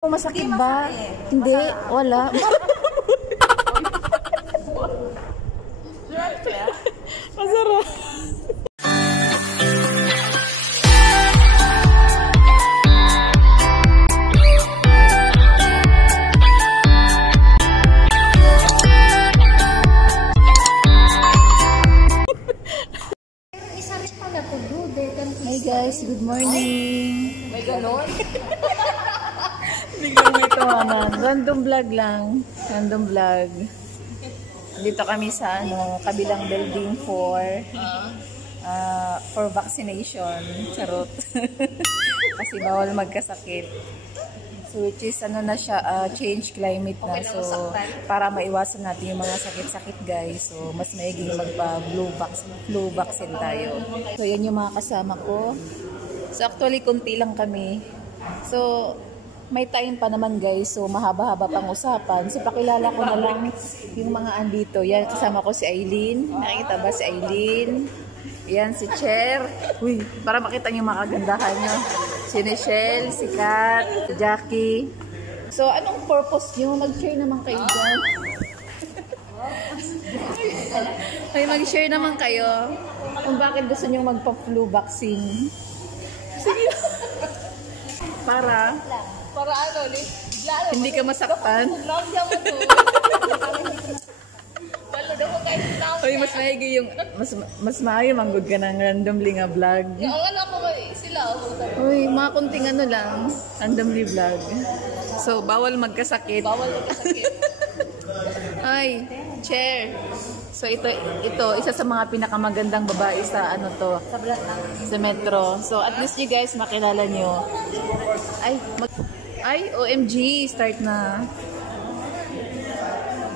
Masakit ba? Hindi, wala. Masarap. Hi guys, good morning. May ganon? Biglang may tawanan. Random vlog lang. Random vlog. Dito kami sa kabilang building for vaccination. Charot. Kasi bawal magkasakit. So which is na siya, change climate na. So para maiwasan natin yung mga sakit-sakit guys. So mas maiging flu vaccine tayo. So yan yung mga kasama ko. So actually konti lang kami. So may time pa naman guys, so mahaba-haba pang usapan. So pakilala ko na lang yung mga andito. Yan, kasama ko si Aileen. Nakikita ba si Aileen? Yan, si Cher. Uy, para makita niyo mga kagandahan nyo. Si Michelle, si Kat, si Jackie. So anong purpose nyo? Mag-share naman kayo dyan. Ay, mag-share naman kayo kung bakit gusto nyo magpa-flu vaccine. Sige. Para ano, hindi ka masaktan. Oy, mas maigi yung mas maayo manggod ka ng randomly nga vlog. Yung anak ko sila. Uy, mga kunting lang, randomly vlog. So, bawal magkasakit. Ay, Cher. So ito isa sa mga pinakamagandang babae sa sa Metro. So at least you guys makilala nyo. Ay, OMG, start na.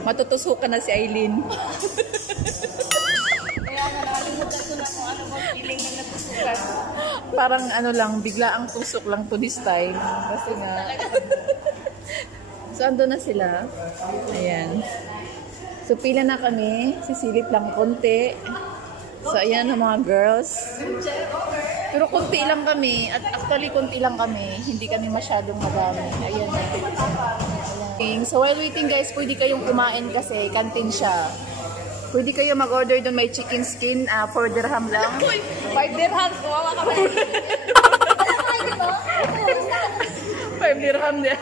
Matutusukan na si Aileen. Kaya nalimutan ko na kung ano bang feeling na natusukan. Parang bigla ang tusok lang to this time. Kasi nga. So ando na sila. Ayan. So pila na kami. Sisilip lang konti. So ayan ang mga girls. Pero konti lang kami. At actually konti lang kami. Hindi kami masyadong madami. Ayan na. Ayan. So while waiting guys, pwede kayong kumain kasi kantin siya. Pwede kayo mag-order doon. May chicken skin. 4 dirham lang. 5 dirham. Kawawa ka ba? 5 dirham din.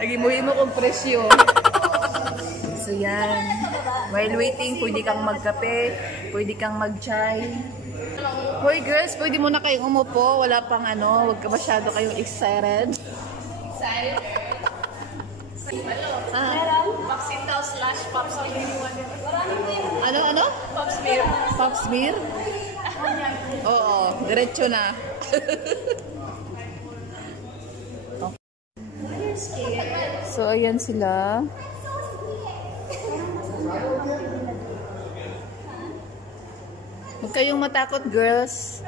Nagimuhin mo kung presyo. So yan. While waiting, pwede kang magkape, pwede kang mag-chai. Hoy girls, pwede muna kayong umupo. Wala pang huwag ka masyado kayong excited. Excited? Vaccine daw / pop smear. Ano? Pop smear. Pop smear? Oo, diretso na. So ayan sila. Huwag kayong matakot, girls.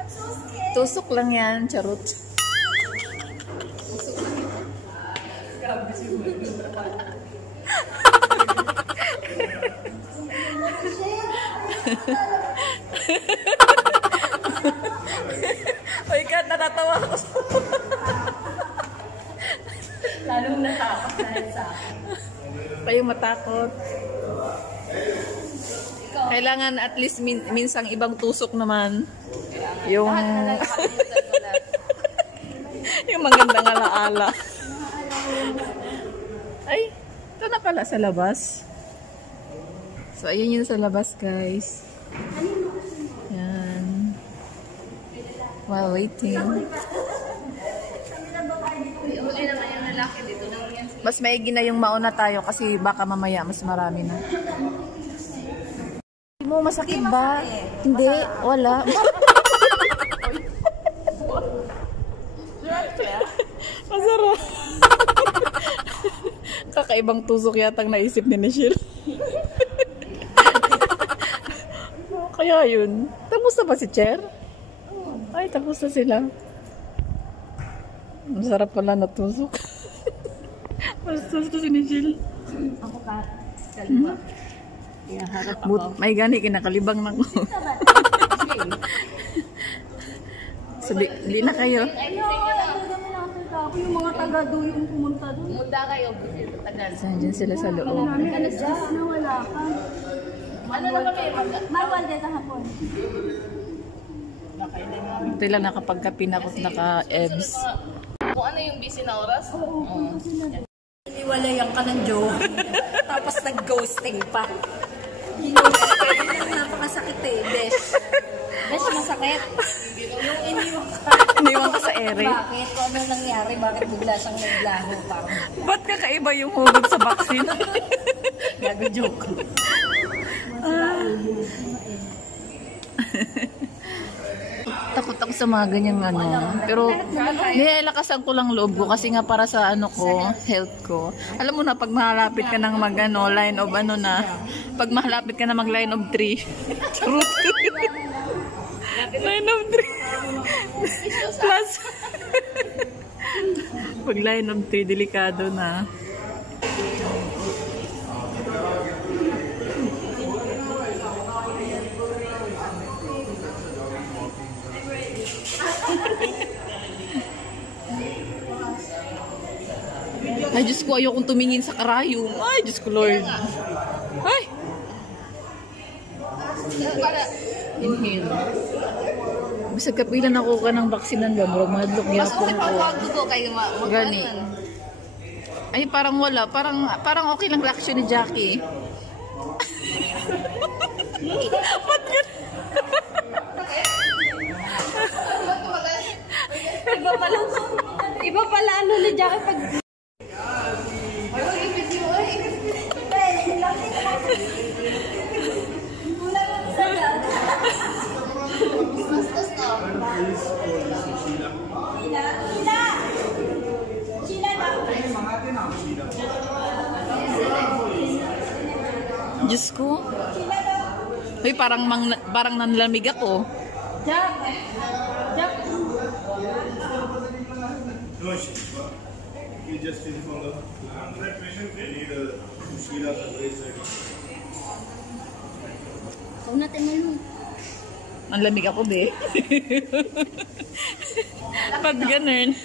Tusok lang yan, charot. Oy, Kat, natatawa ako. Lalong natakot dahil sa akin. Kayong matakot. Kailangan at least minsang ibang tusok naman. Yung yung magandang alaala. Ay, ito na pala sa labas. So, ayun yun sa labas, guys. Yan. While waiting. Mas maigi na yung mauna tayo kasi baka mamaya mas marami na. Mo masakit ba? Hindi, wala. Masarap. Kakaibang tusok yatang naisip ni Michelle. Kaya yun. Tapos na ba si Cher? Ay, tapos na sila. Masarap pala na tusok. Masarap to si Michelle. Ako ka. Kalima. May gani kinakalibang na ko. So, di na kayo. Ako yung mga taga doon yung pumunta doon. Pumunta kayo, tagal. So, andyan sila sa loob. Marami ka na wala ka. Ano na kami? Marwal din sa hapon. Ito lang nakapagkapi na ako naka-ebs. Kung ano yung busy na oras? Oo. Iwalayan ka ng joke. Tapos nag-ghosting pa. Hinusay. Napakasakit eh, Besh. Besh, masakit. Yung Iniwan ka sa ere. Bakit? Kung ano nangyari? Bakit bigla siyang naglaho? Parang Ba't kakaiba yung hugot sa vaccine? gago-joke. Takot ako sa mga ganyang Pero nilakasan ko lang loob ko kasi nga para sa health ko. Alam mo na pag malapit ka ng line of pag malapit ka na mag line of 3. Root. Line of 3. Plus. Pag line of 3, delikado na. Ay, Diyos ko, ayokong tumingin sa karayom. Ay, Diyos ko, Lord. Ay! Inhale. Bisag kapilan ako ka ng vaksinan ba, bro? Madlok niya po ko. Gani. Ay, parang wala. Parang okay lang reaction ni Jackie. Ba't gano'n? Iba pala ano ni Jackie pag... Diyos ko. Ay, parang nanlamig ako. Jack! Jack! You just inform the patient they need a Sheila surprise ready. Huwag natin ano. Nanlamig ako, be. Pag ganun.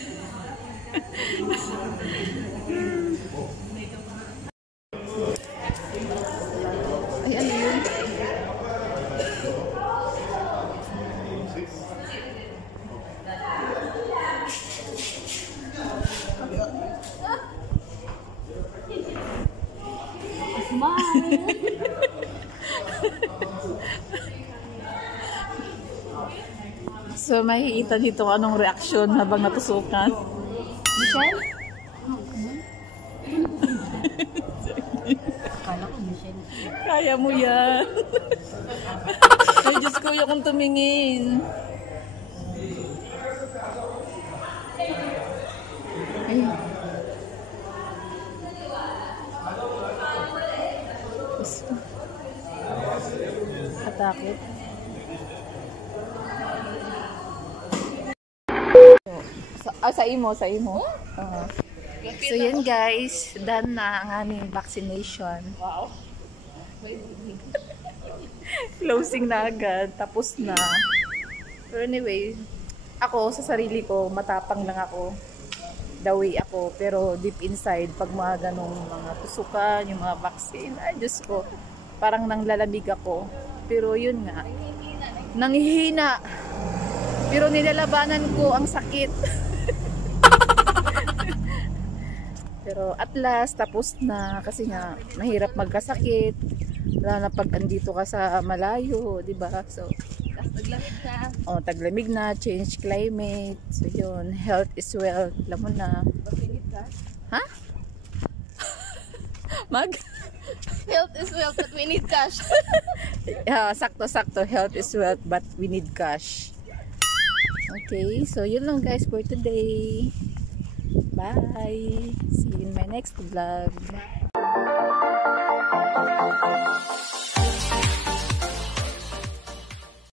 Ay, ano yun? So, makikita dito kung anong reaksyon habang natusukan. Michelle? Kaya mo yan. Ay, Diyos ko, yung tumingin. Ay. Diyos ko. Katakot. Sa imo. So yun guys, done na ang aming vaccination. Wow. Closing na agad, tapos na. Pero anyway, ako sa sarili ko, matapang lang ako. The way ako, pero deep inside, pag mga ganong mga tusukan, yung mga vaccine, ay Diyos ko, parang nanglalamig ako. Pero yun nga, nanghihina. Pero nilalabanan ko ang sakit. Pero at last, tapos na. Kasi nga, mahirap magkasakit. Lalo na pag andito ka sa malayo, diba? So, Taglamig na. oh, taglamig na, change climate. So yun, health is wealth. Alam mo na. Ha? Health is wealth, but we need cash. Sakto-sakto. Health is wealth, but we need cash. Okay, so yun lang guys for today. Bye! See you in my next vlog.